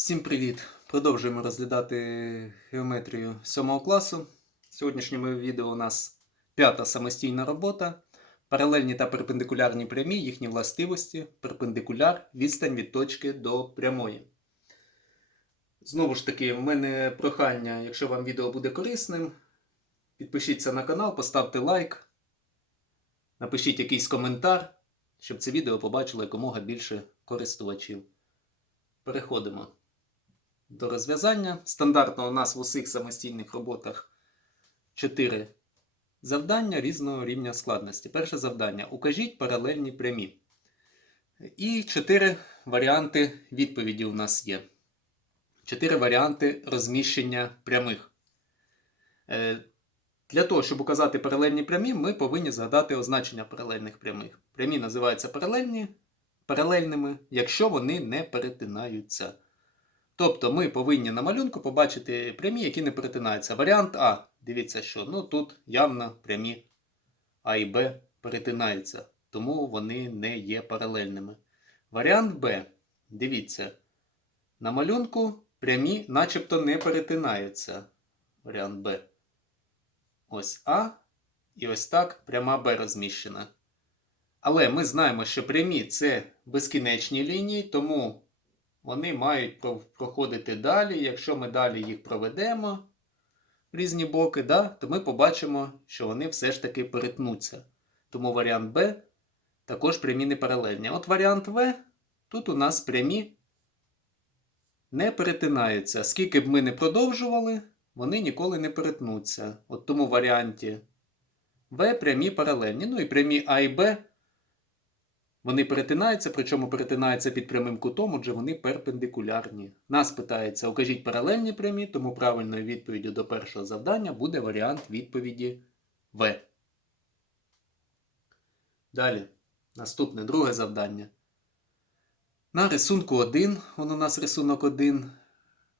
Всім привіт! Продовжуємо розглядати геометрію 7 класу. В сьогоднішньому відео у нас п'ята самостійна робота. Паралельні та перпендикулярні прямі, їхні властивості, перпендикуляр, відстань від точки до прямої. Знову ж таки, в мене прохання, якщо вам відео буде корисним, підпишіться на канал, поставте лайк, напишіть якийсь коментар, щоб це відео побачило якомога більше користувачів. Переходимо до розв'язання. Стандартно у нас в усіх самостійних роботах 4 завдання різного рівня складності. Перше завдання. Укажіть паралельні прямі. І 4 варіанти відповіді у нас є. 4 варіанти розміщення прямих. Е, Для того, щоб указати паралельні прямі, ми повинні згадати означення паралельних прямих. Прямі називаються паралельні, паралельними, якщо вони не перетинаються. Тобто ми повинні на малюнку побачити прямі, які не перетинаються. Варіант А. Дивіться, що ну, тут явно прямі А і Б перетинаються, тому вони не є паралельними. Варіант Б. Дивіться. На малюнку прямі начебто не перетинаються. Варіант Б. Ось А. І ось так пряма Б розміщена. Але ми знаємо, що прямі це безкінечні лінії, тому вони мають проходити далі. Якщо ми далі їх проведемо різні боки, да, то ми побачимо, що вони все ж таки перетнуться. Тому варіант Б також прямі не паралельні. От варіант В, тут у нас прямі не перетинаються. Скільки б ми не продовжували, вони ніколи не перетнуться. От тому варіанті В прямі паралельні. Ну і прямі А і Б вони перетинаються, причому перетинаються під прямим кутом, отже вони перпендикулярні. Нас питається, укажіть паралельні прямі, тому правильною відповіддю до першого завдання буде варіант відповіді В. Далі, наступне друге завдання. На рисунку 1, он у нас рисунок 1.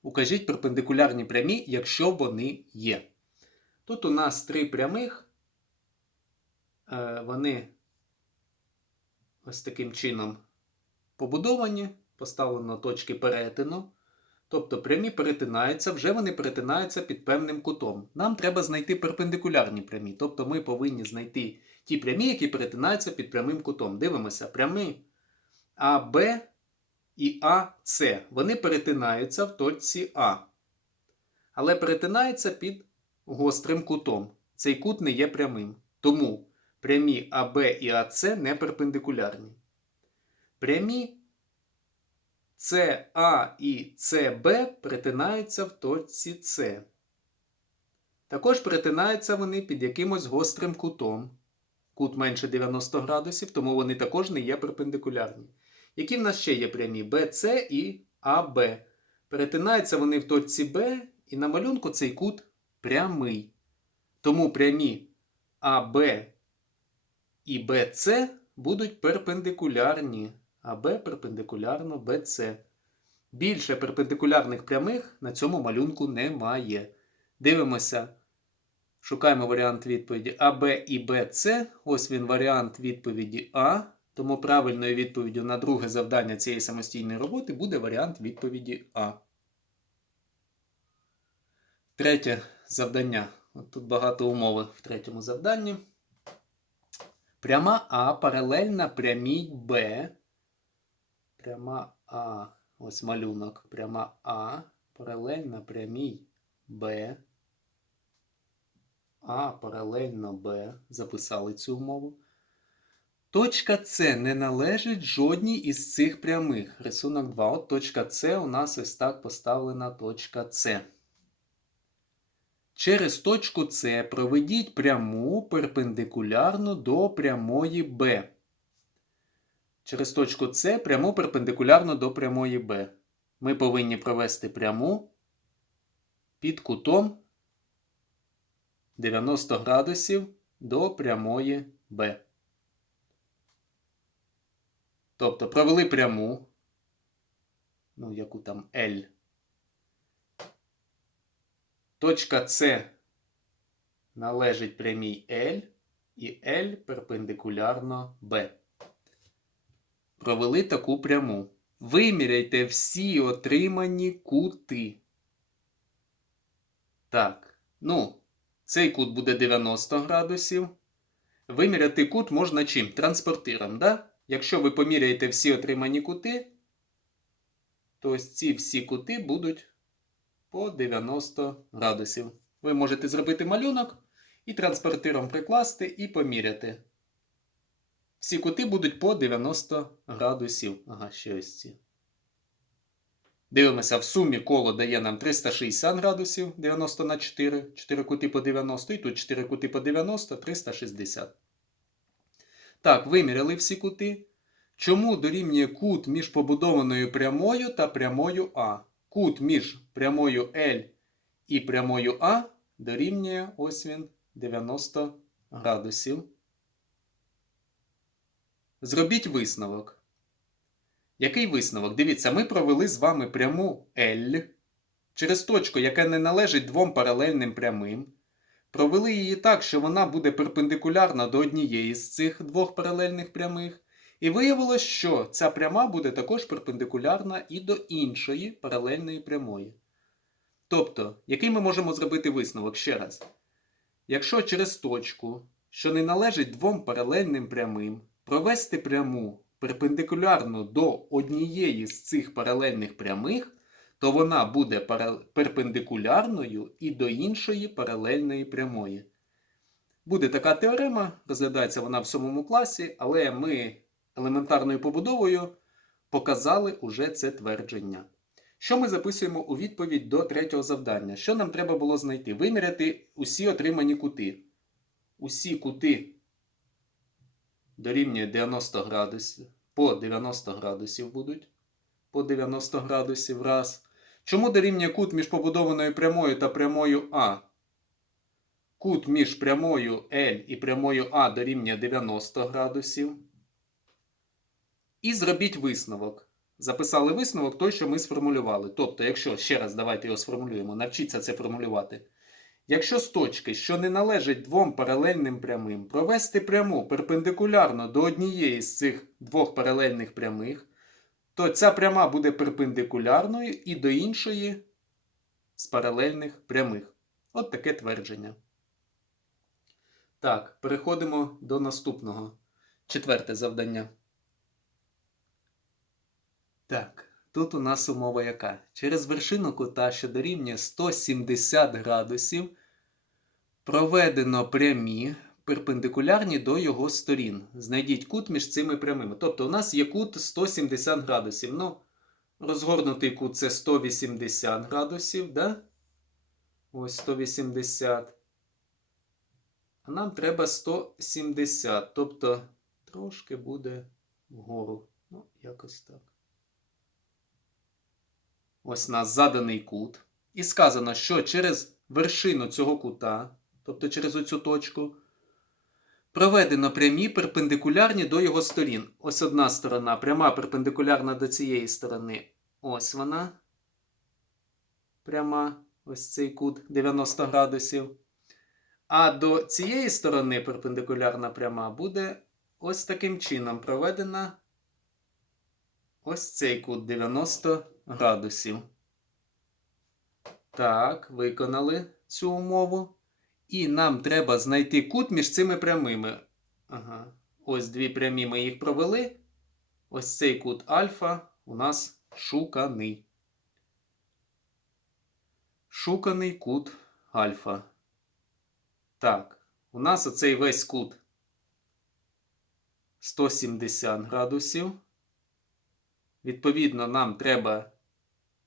Укажіть перпендикулярні прямі, якщо вони є. Тут у нас три прямих. Е, Вони ось таким чином побудовані, поставлено точки перетину. Тобто прямі перетинаються, вже вони перетинаються під певним кутом. Нам треба знайти перпендикулярні прямі. Тобто ми повинні знайти ті прямі, які перетинаються під прямим кутом. Дивимося, прямі АБ і АС. Вони перетинаються в точці А. Але перетинаються під гострим кутом. Цей кут не є прямим. Тому прямі АБ і АС не перпендикулярні. Прямі СА і СБ перетинаються в точці С. Також перетинаються вони під якимось гострим кутом. Кут менше 90 градусів, тому вони також не є перпендикулярні. Які в нас ще є прямі БЦ і АБ. Перетинаються вони в точці Б, і на малюнку цей кут прямий. Тому прямі АБ і БЦ будуть перпендикулярні. АБ перпендикулярно БЦ. Більше перпендикулярних прямих на цьому малюнку немає. Дивимося. Шукаємо варіант відповіді АБ і БЦ. Ось він варіант відповіді А. Тому правильною відповіддю на друге завдання цієї самостійної роботи буде варіант відповіді А. Третє завдання. От тут багато умови в третьому завданні. Пряма А паралельна прямій Б. Пряма А. Ось малюнок. Пряма А паралельна прямій Б. А паралельно Б. Записали цю умову. Точка С не належить жодній із цих прямих. Рисунок 2. От точка С у нас ось так поставлена точка С. Через точку С проведіть пряму перпендикулярну до прямої Б. Через точку С пряму перпендикулярну до прямої Б. Ми повинні провести пряму під кутом 90 градусів до прямої Б. Тобто провели пряму, ну, яку там L. Точка С належить прямій L і L перпендикулярно B. Провели таку пряму. Виміряйте всі отримані кути. Так, ну, цей кут буде 90 градусів. Виміряти кут можна чим? Транспортиром, да? Якщо ви поміряєте всі отримані кути, то ось ці всі кути будуть по 90 градусів. Ви можете зробити малюнок і транспортиром прикласти і поміряти. Всі кути будуть по 90 градусів. Ага, ще ось ці. Дивимося, в сумі коло дає нам 360 градусів 90 на 4, 4 кути по 90, і тут 4 кути по 90, 360. Так, виміряли всі кути. Чому дорівнює кут між побудованою прямою та прямою А? Кут між прямою L і прямою А дорівнює ось він 90 градусів. Зробіть висновок. Який висновок? Дивіться, ми провели з вами пряму L через точку, яка не належить двом паралельним прямим. Провели її так, що вона буде перпендикулярна до однієї з цих двох паралельних прямих. І виявилось, що ця пряма буде також перпендикулярна і до іншої паралельної прямої. Тобто, який ми можемо зробити висновок ще раз? Якщо через точку, що не належить двом паралельним прямим, провести пряму перпендикулярну до однієї з цих паралельних прямих, то вона буде перпендикулярною і до іншої паралельної прямої. Буде така теорема, розглядається вона в сьомому класі, але ми елементарною побудовою показали уже це твердження. Що ми записуємо у відповідь до третього завдання? Що нам треба було знайти? Виміряти усі отримані кути. Усі кути дорівнює 90 градусів. По 90 градусів будуть. По 90 градусів раз. Чому дорівнює кут між побудованою прямою та прямою А? Кут між прямою L і прямою А дорівнює 90 градусів. І зробіть висновок. Записали висновок той, що ми сформулювали. Тобто, якщо, ще раз давайте його сформулюємо, навчіться це формулювати. Якщо з точки, що не належить двом паралельним прямим, провести пряму перпендикулярно до однієї з цих двох паралельних прямих, то ця пряма буде перпендикулярною і до іншої з паралельних прямих. От таке твердження. Так, переходимо до наступного. Четверте завдання. Так, тут у нас умова яка? Через вершину кута, що дорівнює 170 градусів, проведено прямі перпендикулярні до його сторін. Знайдіть кут між цими прямими. Тобто у нас є кут 170 градусів. Ну, розгорнутий кут це 180 градусів, да? Ось 180. А нам треба 170. Тобто трошки буде вгору. Ну, якось так. Ось у заданий кут. І сказано, що через вершину цього кута, тобто через оцю точку, проведено прямі перпендикулярні до його сторін. Ось одна сторона, пряма перпендикулярна до цієї сторони. Ось вона. Пряма, ось цей кут 90 градусів. А до цієї сторони перпендикулярна пряма буде ось таким чином проведена ось цей кут 90 градусів. Так, виконали цю умову. І нам треба знайти кут між цими прямими. Ага. Ось дві прямі ми їх провели. Ось цей кут альфа у нас шуканий. Шуканий кут альфа. Так, у нас оцей весь кут 170 градусів. Відповідно, нам треба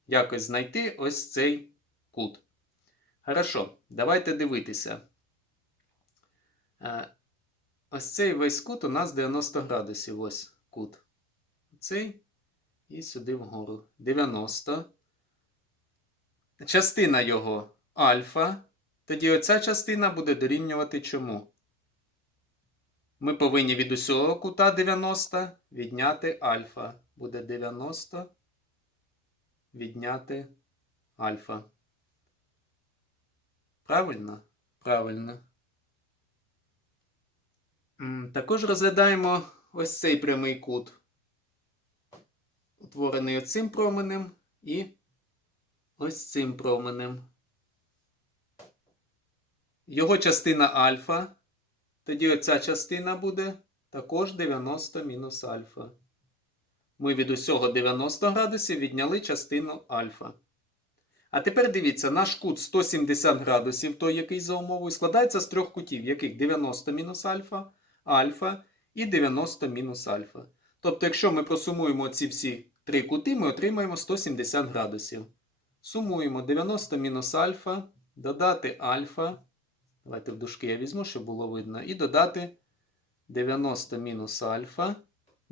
якось знайти ось цей кут. Хорошо, давайте дивитися. Е, Ось цей весь кут у нас 90 градусів. Ось кут. Цей і сюди вгору. 90. Частина його альфа. Тоді оця частина буде дорівнювати чому? Ми повинні від усього кута 90 відняти альфа. Буде 90 відняти альфа. Правильно? Правильно. Також розглядаємо ось цей прямий кут. утворений оцим променем і ось цим променем. Його частина альфа. Тоді оця частина буде також 90 мінус альфа. Ми від усього 90 градусів відняли частину альфа. А тепер дивіться, наш кут 170 градусів, той, який за умовою, складається з трьох кутів, яких 90 мінус альфа, альфа і 90 мінус альфа. Тобто, якщо ми просумуємо ці всі три кути, ми отримаємо 170 градусів. Сумуємо 90 мінус альфа, додати альфа. Давайте в дужки я візьму, щоб було видно. І додати 90 мінус альфа.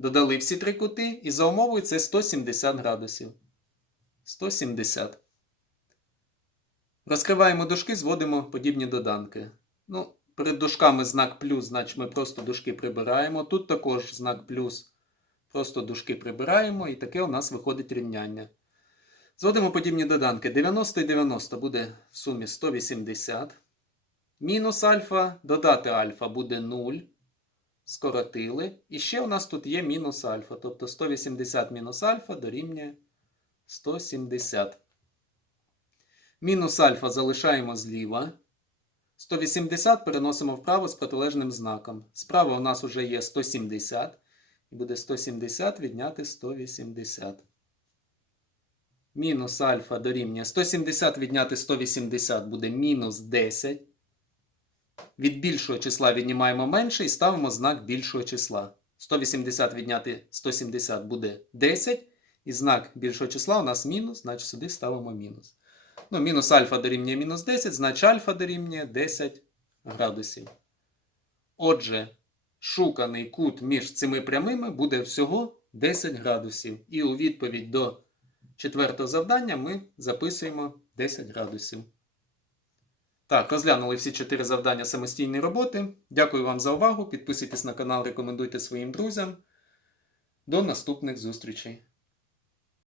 Додали всі три кути, і за умовою це 170 градусів. 170. Розкриваємо дужки, зводимо подібні доданки. Ну, перед дужками знак плюс, значить ми просто дужки прибираємо. Тут також знак плюс. Просто дужки прибираємо, і таке у нас виходить рівняння. Зводимо подібні доданки. 90 і 90 буде в сумі 180. Мінус альфа, додати альфа буде 0. Скоротили. І ще у нас тут є мінус альфа. Тобто 180 мінус альфа дорівнює 170. Мінус альфа залишаємо зліва. 180 переносимо вправо з протилежним знаком. Справа у нас вже є 170. І буде 170 відняти 180. Мінус альфа дорівнює 170 відняти 180 буде мінус 10. Від більшого числа віднімаємо менше і ставимо знак більшого числа. 180 відняти 170 буде 10. І знак більшого числа у нас мінус, значить сюди ставимо мінус. Ну, мінус альфа дорівнює мінус 10, значить альфа дорівнює 10 градусів. Отже, шуканий кут між цими прямими буде всього 10 градусів. І у відповідь до четвертого завдання ми записуємо 10 градусів. Так, розглянули всі чотири завдання самостійної роботи. Дякую вам за увагу. Підписуйтесь на канал, рекомендуйте своїм друзям. До наступних зустрічей!